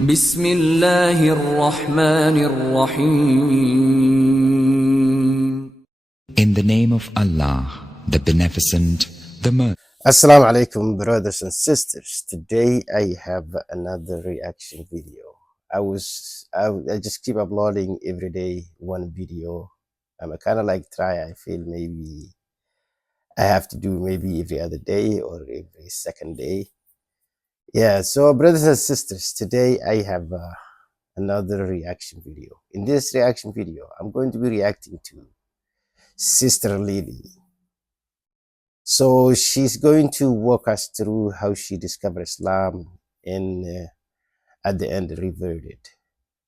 بسم الله الرحمن الرحيم. In the name of Allah, the Beneficent, the Merciful. Assalamu alaikum, brothers and sisters. Today I have another reaction video. I just keep uploading every day one video. I'm kind of like I feel maybe I have to do maybe every other day or every second day. Yeah, so brothers and sisters, today I have another reaction video. In this reaction video, I'm going to be reacting to Sister Lily. So she's going to walk us through how she discovered Islam and at the end reverted,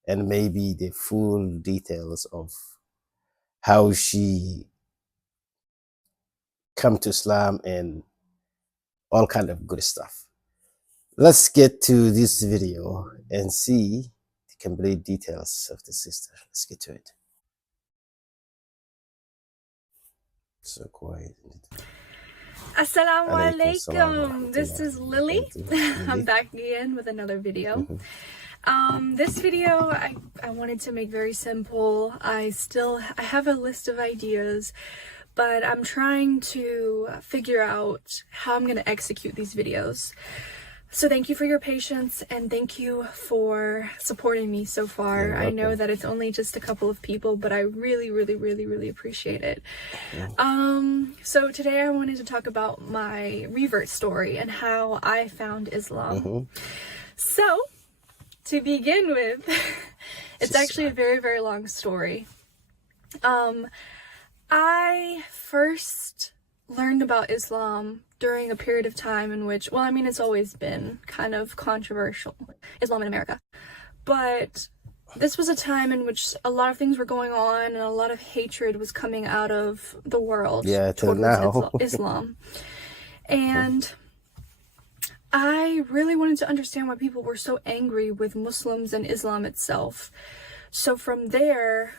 and maybe the full details of how she come to Islam and all kind of good stuff. Let's get to this video and see the complete details of the sister. Let's get to it. So quiet. Assalamu alaikum. This is Lily. I'm back again with another video. This video I wanted to make very simple. I have a list of ideas, but I'm trying to figure out how I'm going to execute these videos. So thank you for your patience and thank you for supporting me so far. I know that it's only just a couple of people, but I really appreciate it. So today I wanted to talk about my revert story and how I found Islam. So to begin with, it's actually a very long story. I first learned about Islam during a period of time in which, well, I mean, it's always been kind of controversial, Islam in America, but this was a time in which a lot of things were going on and a lot of hatred was coming out of the world till now. Islam. And I really wanted to understand why people were so angry with Muslims and Islam itself. So from there,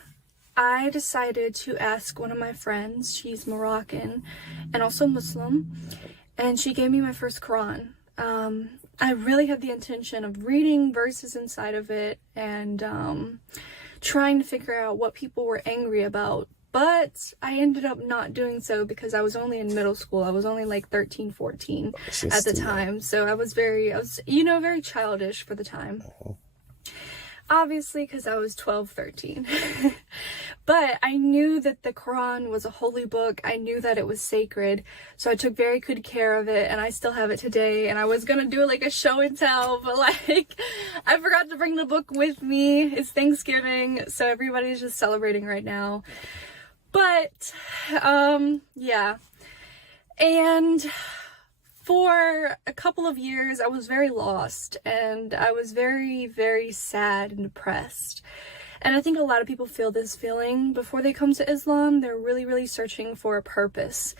I decided to ask one of my friends. She's Moroccan and also Muslim, and she gave me my first Quran. I really had the intention of reading verses inside of it and trying to figure out what people were angry about, but I ended up not doing so because I was only in middle school. I was only like 13, 14 at the time, so I was very childish for the time. Obviously, because I was 12, 13. But I knew that the Quran was a holy book. I knew that it was sacred. So I took very good care of it, and I still have it today. And I was going to do like a show and tell, but like I forgot to bring the book with me. It's Thanksgiving, so everybody's just celebrating right now. But yeah. And for a couple of years, I was very lost and I was very sad and depressed. And I think a lot of people feel this feeling before they come to Islam. They're really searching for a purpose.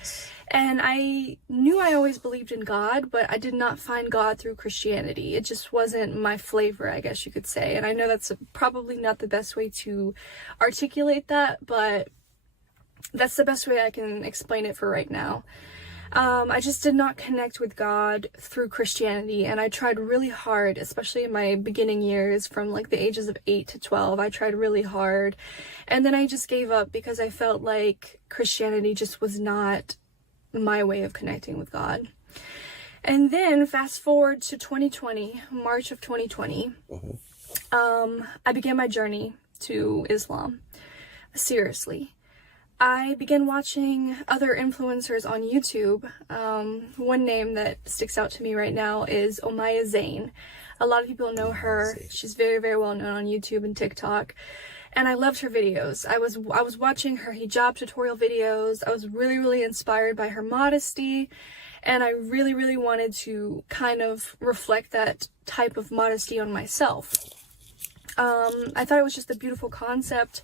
And I knew I always believed in God, but I did not find God through Christianity. It just wasn't my flavor, I guess you could say. And I know that's probably not the best way to articulate that, but that's the best way I can explain it for right now. I just did not connect with God through Christianity, and I tried really hard, especially in my beginning years from like the ages of 8 to 12. I tried really hard, and then I just gave up because I felt like Christianity just was not my way of connecting with God. And then fast forward to 2020, March of 2020, I began my journey to Islam. Seriously. I began watching other influencers on YouTube. One name that sticks out to me right now is Omaya Zain. A lot of people know her. She's very well known on YouTube and TikTok. And I loved her videos. I was watching her hijab tutorial videos. I was really inspired by her modesty. And I really wanted to kind of reflect that type of modesty on myself. I thought it was just a beautiful concept.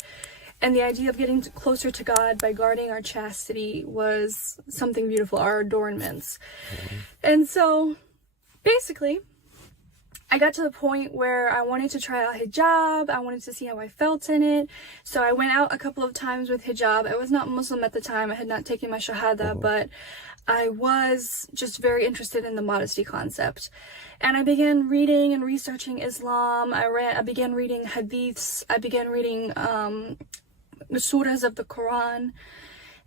And the idea of getting closer to God by guarding our chastity was something beautiful, our adornments. And so, basically, I got to the point where I wanted to try out hijab. I wanted to see how I felt in it. So I went out a couple of times with hijab. I was not Muslim at the time. I had not taken my shahada, but I was just very interested in the modesty concept. And I began reading and researching Islam. I began reading hadiths. I began reading the surahs of the Quran.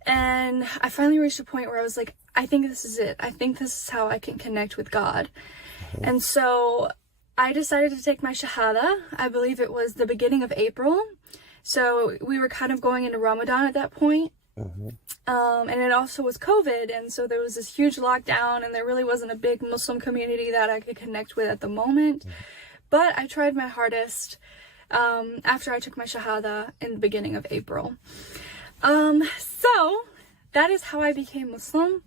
And I finally reached a point where I was like, I think this is it. I think this is how I can connect with God. And so I decided to take my shahada. I believe it was the beginning of April. So we were kind of going into Ramadan at that point. And it also was COVID. And so there was this huge lockdown and there really wasn't a big Muslim community that I could connect with at the moment. But I tried my hardest after I took my shahada in the beginning of April. So that is how I became Muslim.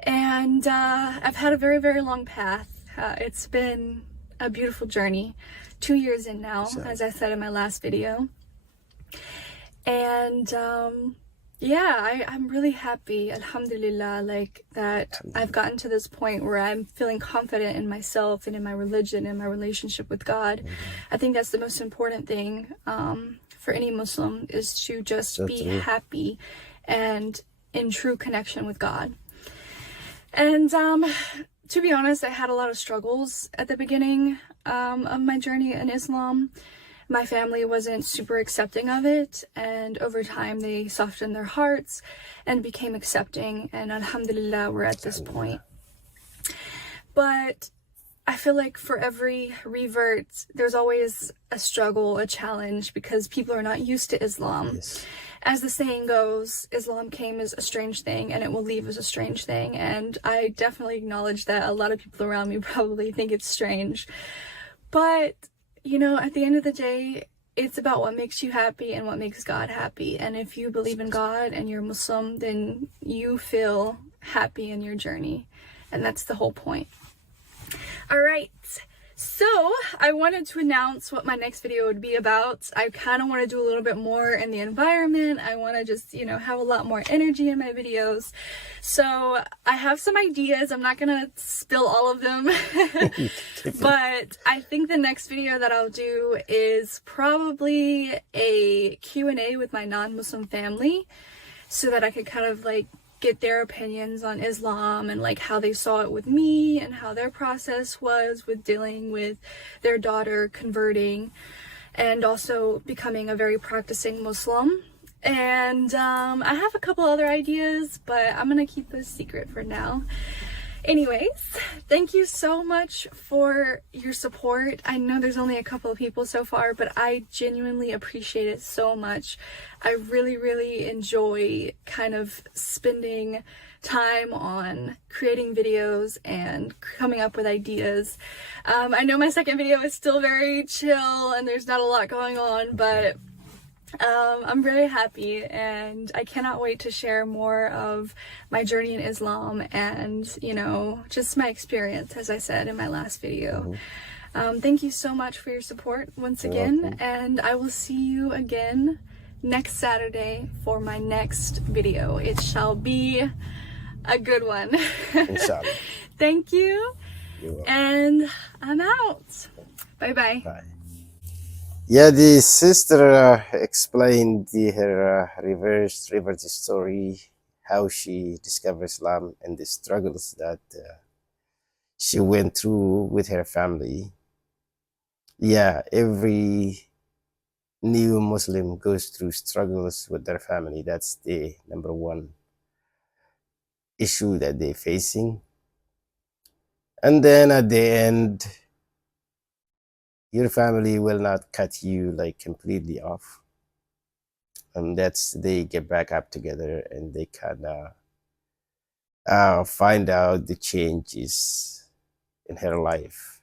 And I've had a very, very long path. It's been a beautiful journey. 2 years in now, as I said in my last video. And yeah, I'm really happy, alhamdulillah, like that I've gotten to this point where I'm feeling confident in myself and in my religion and my relationship with God. I think that's the most important thing for any Muslim, is to just be happy and in true connection with God. And to be honest, I had a lot of struggles at the beginning of my journey in Islam. My family wasn't super accepting of it, and over time they softened their hearts and became accepting, and alhamdulillah, we're at this point. But I feel like for every revert, there's always a struggle, a challenge, because people are not used to Islam. As the saying goes, Islam came as a strange thing and it will leave as a strange thing. And I definitely acknowledge that a lot of people around me probably think it's strange. But, you know, at the end of the day, it's about what makes you happy and what makes God happy. And if you believe in God and you're Muslim, then you feel happy in your journey. And that's the whole point. All right. So I wanted to announce what my next video would be about. I kind of want to do a little bit more in the environment. I want to just, you know, have a lot more energy in my videos. So I have some ideas. I'm not going to spill all of them. But I think the next video that I'll do is probably a Q&A with my non-Muslim family, so that I could kind of like get their opinions on Islam and like how they saw it with me and how their process was with dealing with their daughter converting and also becoming a very practicing Muslim. And I have a couple other ideas, but I'm gonna keep this secret for now. Anyways, thank you so much for your support. I know there's only a couple of people so far, but I genuinely appreciate it so much. I really, really enjoy kind of spending time on creating videos and coming up with ideas. I know my second video is still very chill and there's not a lot going on, but I'm really happy and I cannot wait to share more of my journey in Islam and, you know, just my experience, as I said in my last video. Thank you so much for your support once again, and I will see you again next Saturday for my next video. It shall be a good one. Inshallah. Thank you, and I'm out. Bye-bye. Bye. Yeah, the sister explained her Revert story, how she discovered Islam and the struggles that she went through with her family. Yeah, every new Muslim goes through struggles with their family. That's the number one issue that they're facing. And then at the end, your family will not cut you like completely off. And that's, they get back up together and they kind of find out the changes in her life,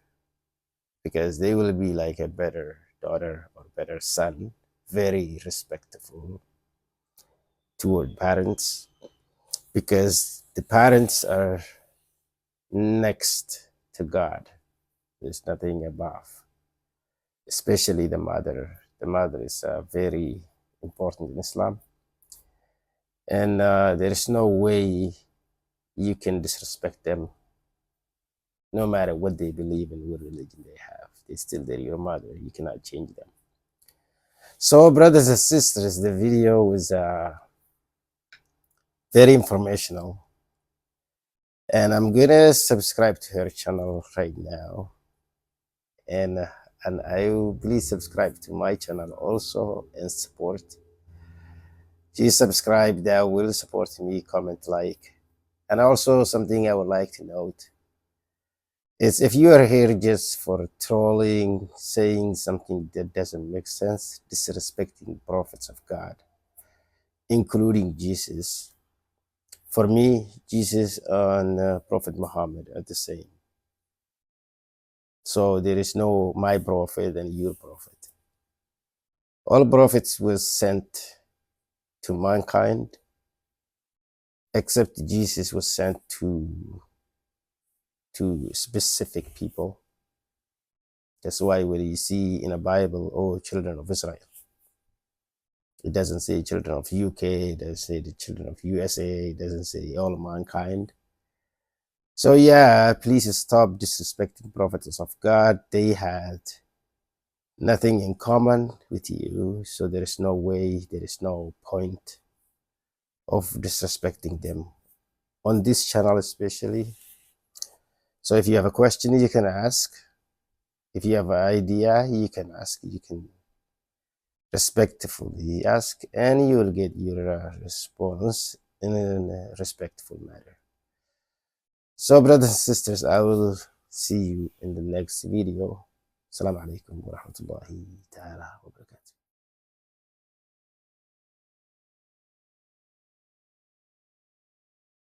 because they will be like a better daughter or better son, very respectful toward parents, because the parents are next to God. There's nothing above. Especially the mother. The mother is very important in Islam. And there is no way you can disrespect them no matter what they believe and what religion they have. They're still your mother. You cannot change them. So, brothers and sisters, the video was very informational. And I'm gonna subscribe to her channel right now. And I will please subscribe to my channel also and support. If you subscribe, that will support me, comment, like. And also something I would like to note is if you are here just for trolling, saying something that doesn't make sense, disrespecting prophets of God, including Jesus. For me, Jesus and Prophet Muhammad are the same. So there is no my prophet and your prophet. All prophets were sent to mankind, except Jesus was sent to specific people. That's why when you see in the Bible, oh, children of Israel, it doesn't say children of UK, it doesn't say the children of USA, it doesn't say all mankind. So yeah, please stop disrespecting prophets of God. They had nothing in common with you, so there is no way, there is no point of disrespecting them on this channel especially. So if you have a question, you can ask. If you have an idea, you can ask. You can respectfully ask, and you will get your response in a respectful manner. So brothers and sisters, I will see you in the next video. Assalamu alaikum wa rahmatullahi ta'ala wa barakatuh.